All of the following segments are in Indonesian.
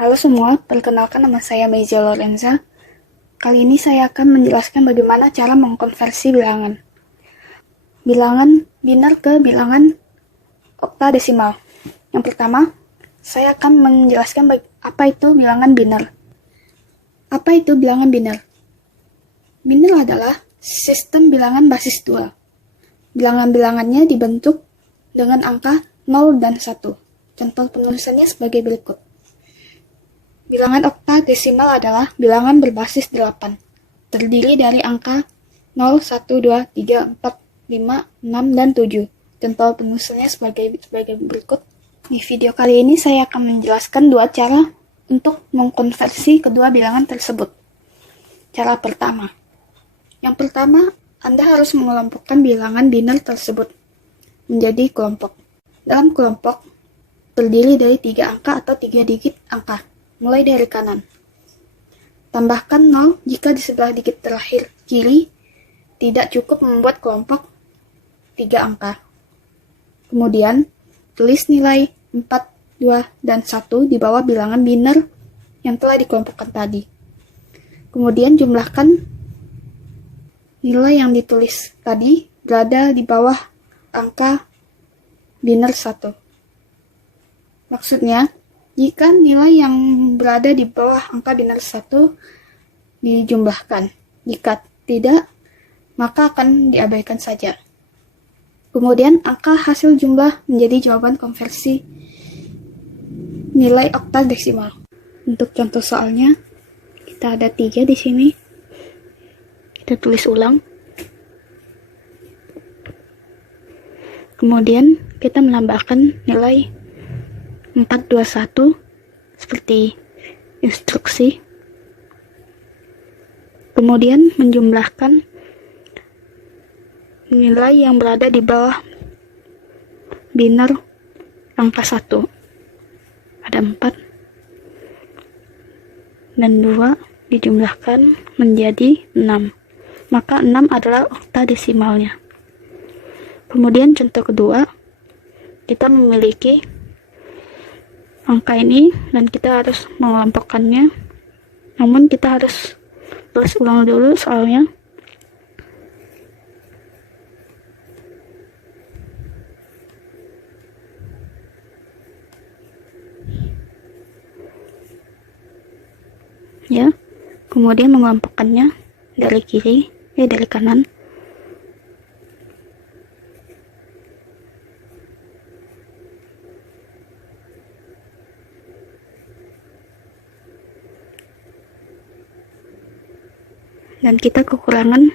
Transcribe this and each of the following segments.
Halo semua, perkenalkan nama saya Meiza Lorenza. Kali ini saya akan menjelaskan bagaimana cara mengkonversi bilangan. Bilangan biner ke bilangan oktadesimal. Yang pertama, saya akan menjelaskan apa itu bilangan biner. Apa itu bilangan biner? Biner adalah sistem bilangan basis 2. Bilangan-bilangannya dibentuk dengan angka 0 dan 1. Contoh penulisannya sebagai berikut. Bilangan oktadesimal adalah bilangan berbasis 8, terdiri dari angka 0, 1, 2, 3, 4, 5, 6, dan 7. Contoh penulisannya sebagai berikut. Di video kali ini saya akan menjelaskan dua cara untuk mengkonversi kedua bilangan tersebut. Cara pertama. Yang pertama, Anda harus mengelompokkan bilangan biner tersebut menjadi kelompok. Dalam kelompok, terdiri dari 3 angka atau 3 digit angka. Mulai dari kanan. Tambahkan 0 jika di sebelah digit terakhir kiri tidak cukup membuat kelompok 3 angka. Kemudian, tulis nilai 4, 2, dan 1 di bawah bilangan biner yang telah dikelompokkan tadi. Kemudian jumlahkan nilai yang ditulis tadi berada di bawah angka biner 1. Maksudnya, jika nilai yang berada di bawah angka biner 1 dijumlahkan. Jika tidak, maka akan diabaikan saja. Kemudian, angka hasil jumlah menjadi jawaban konversi nilai oktadesimal. Untuk contoh soalnya, kita ada 3 di sini. Kita tulis ulang. Kemudian, kita menambahkan nilai 421 seperti instruksi. Kemudian menjumlahkan nilai yang berada di bawah biner angka 1. Ada 4 dan 2 dijumlahkan menjadi 6. Maka 6 adalah oktadesimalnya. Kemudian contoh kedua, kita memiliki angka ini dan kita harus mengelompokkannya, namun kita harus tulis ulang dulu soalnya. Ya, kemudian mengelompokkannya dari dari kanan. Dan kita kekurangan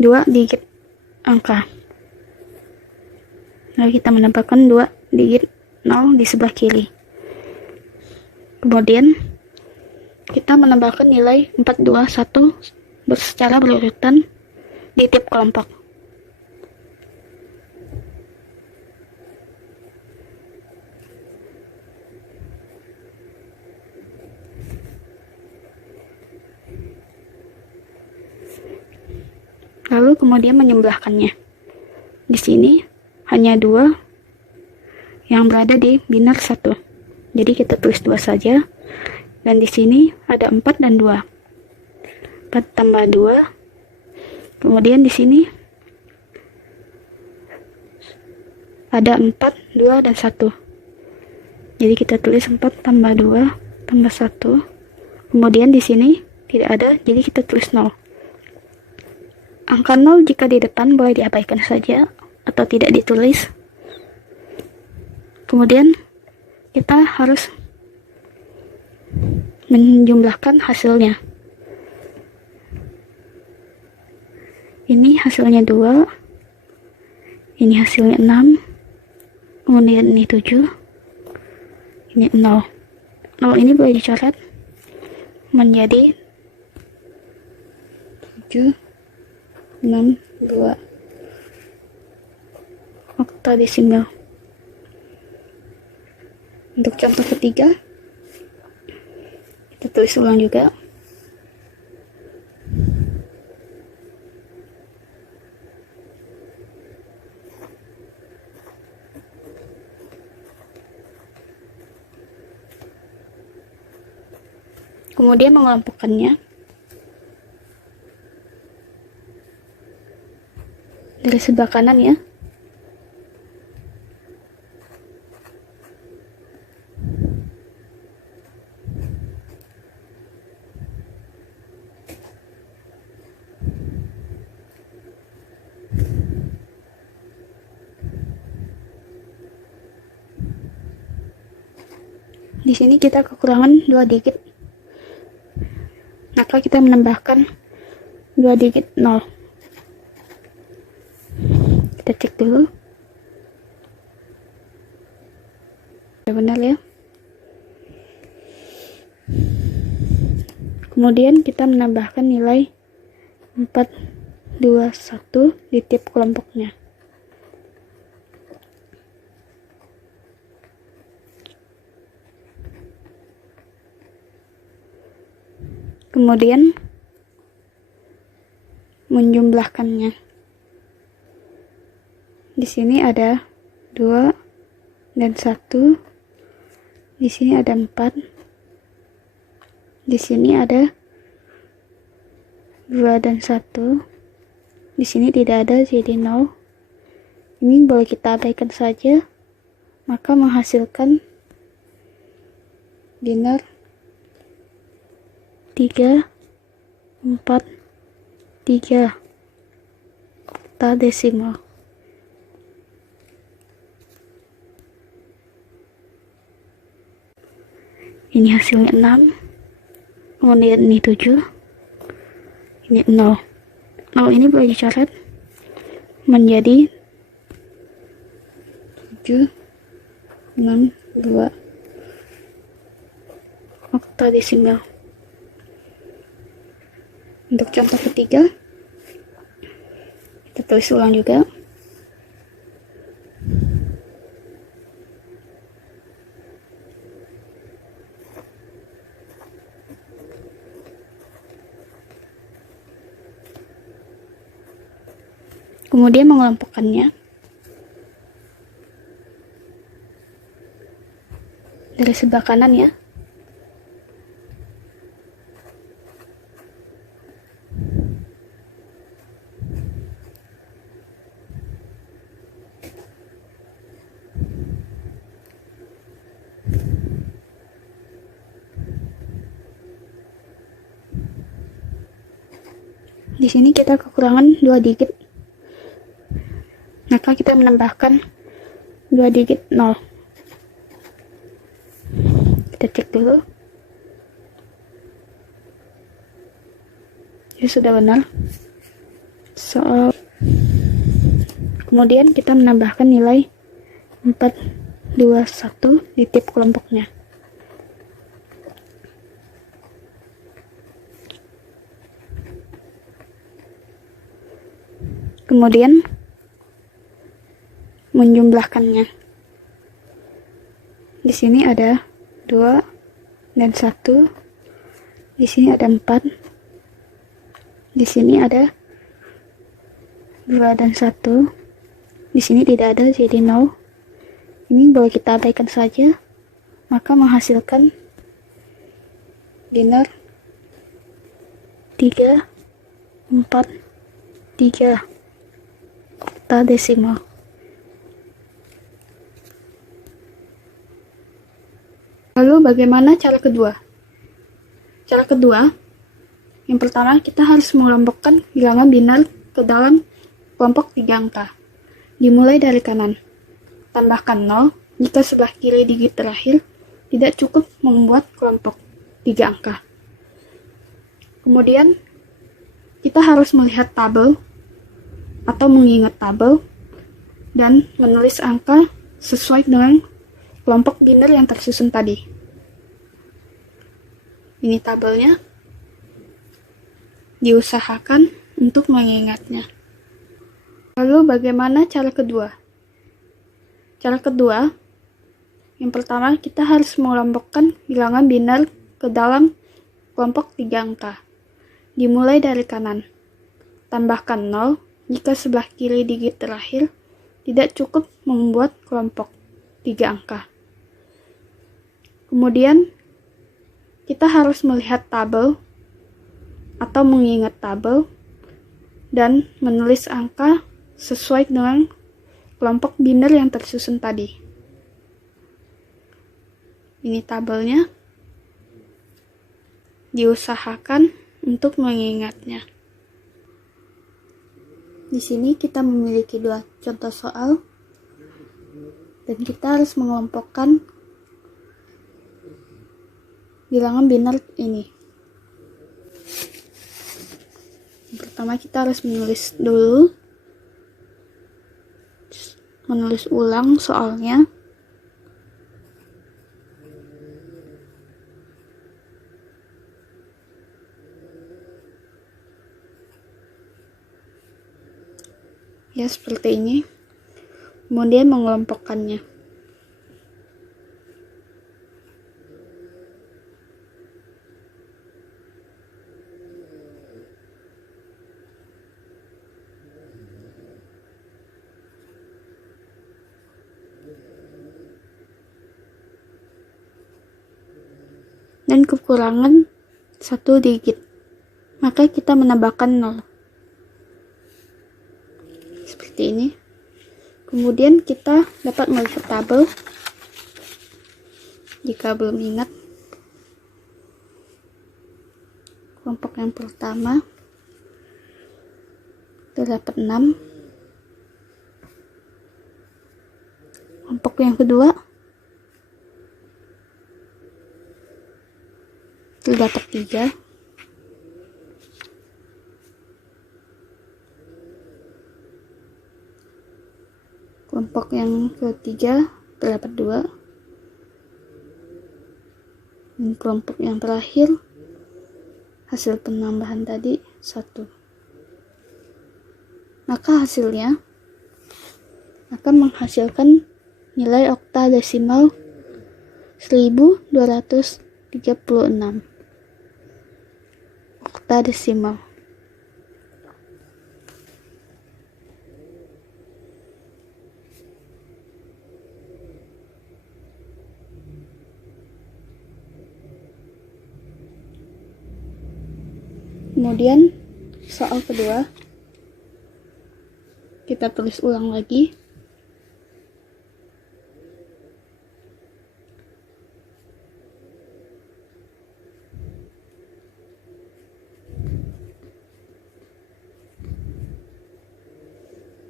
2 digit angka. Lalu kita menambahkan 2 digit 0 di sebelah kiri. Kemudian kita menambahkan nilai 4, 2, 1 secara berurutan di tiap kelompok. Lalu kemudian menjumlahkannya. Di sini hanya 2 yang berada di biner 1. Jadi kita tulis 2 saja. Dan di sini ada 4 dan 2. 4 tambah 2. Kemudian di sini ada 4, 2, dan 1. Jadi kita tulis 4 tambah 2 tambah 1. Kemudian di sini tidak ada, jadi kita tulis 0. Angka 0 jika di depan boleh diabaikan saja atau tidak ditulis. Kemudian kita harus menjumlahkan hasilnya. Ini hasilnya 2. Ini hasilnya 6. Kemudian ini 7. Ini 0. 0 ini boleh dicoret menjadi 7, 6, 2 oktadesimal. Untuk contoh ketiga, kita tulis ulang juga. Kemudian mengelompokkannya dari sebelah kanan ya. Di sini kita kekurangan 2 digit, maka kita menambahkan 2 digit 0. Kita cek dulu. Sudah benar ya. Kemudian kita menambahkan nilai 421 di tiap kelompoknya. Kemudian menjumlahkannya. Di sini ada 2 dan 1. Di sini ada 4. Di sini ada 2 dan 1. Di sini tidak ada, jadi 0. Ini boleh kita abaikan saja, maka menghasilkan biner 3, 4, 3 oktadesimal. Ini hasilnya 6, kemudian ini 7, ini 0. 0 ini boleh dicoret menjadi 7, 6, 2 oktadesimal. Untuk contoh ketiga, kita tulis ulang juga. Kemudian mengelompokkannya dari sebelah kanan ya. Di sini kita kekurangan 2 digit, maka kita menambahkan 2 digit 0. Kita cek dulu. Ya, sudah benar. Kemudian kita menambahkan nilai 421 di tiap kelompoknya. Kemudian menjumlahkannya. Di sini ada 2 dan 1. Di sini ada 4. Di sini ada 2 dan 1. Di sini tidak ada, jadi 0. Ini boleh kita abaikan saja, maka menghasilkan biner 3, 4, 3 oktadesimal. Lalu bagaimana cara kedua? Cara kedua, yang pertama kita harus mengelompokkan bilangan biner ke dalam kelompok 3 angka. Dimulai dari kanan. Tambahkan 0 jika sebelah kiri digit terakhir tidak cukup membuat kelompok 3 angka. Kemudian kita harus melihat tabel atau mengingat tabel dan menulis angka sesuai dengan kelompok biner yang tersusun tadi. Ini tabelnya. Diusahakan untuk mengingatnya. Lalu bagaimana cara kedua? Cara kedua, yang pertama kita harus mengelompokkan bilangan biner ke dalam kelompok 3 angka. Dimulai dari kanan. Tambahkan 0 jika sebelah kiri digit terakhir tidak cukup membuat kelompok 3 angka. Kemudian kita harus melihat tabel atau mengingat tabel dan menulis angka sesuai dengan kelompok biner yang tersusun tadi. Ini tabelnya. Diusahakan untuk mengingatnya. Di sini kita memiliki 2 contoh soal dan kita harus mengelompokkan bilangan biner ini. Pertama kita harus menulis dulu, menulis ulang soalnya. Ya, seperti ini. Kemudian mengelompokkannya. Dan kekurangan 1 digit, maka kita menambahkan 0. Seperti ini. Kemudian kita dapat melihat tabel jika belum ingat. Kelompok yang pertama terdapat 6. Kelompok yang kedua terdapat 3. Kelompok yang ketiga terdapat 2. Dan kelompok yang terakhir hasil penambahan tadi 1. Maka hasilnya akan menghasilkan nilai oktadesimal 1236. Oktadesimal. Kemudian soal kedua kita tulis ulang lagi.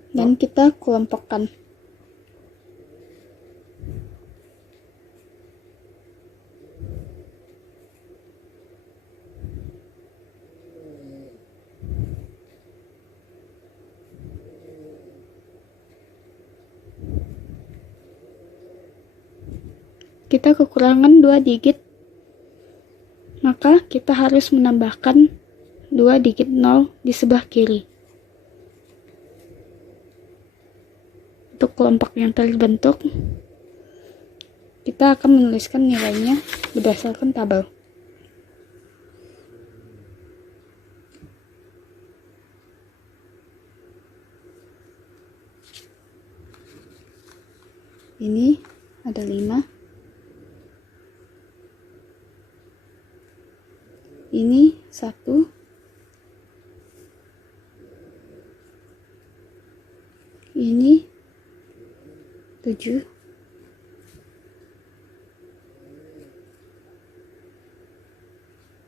Dan kita kelompokkan. Kita kekurangan 2 digit, maka kita harus menambahkan 2 digit 0 di sebelah kiri. Untuk kelompok yang terbentuk, kita akan menuliskan nilainya berdasarkan tabel. Ini ada 5. Ini 1. Ini 7.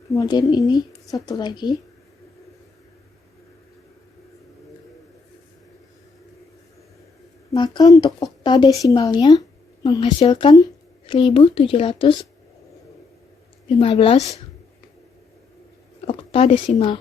Kemudian ini 1 lagi. Maka untuk oktadesimalnya menghasilkan 1715 oktadesimal.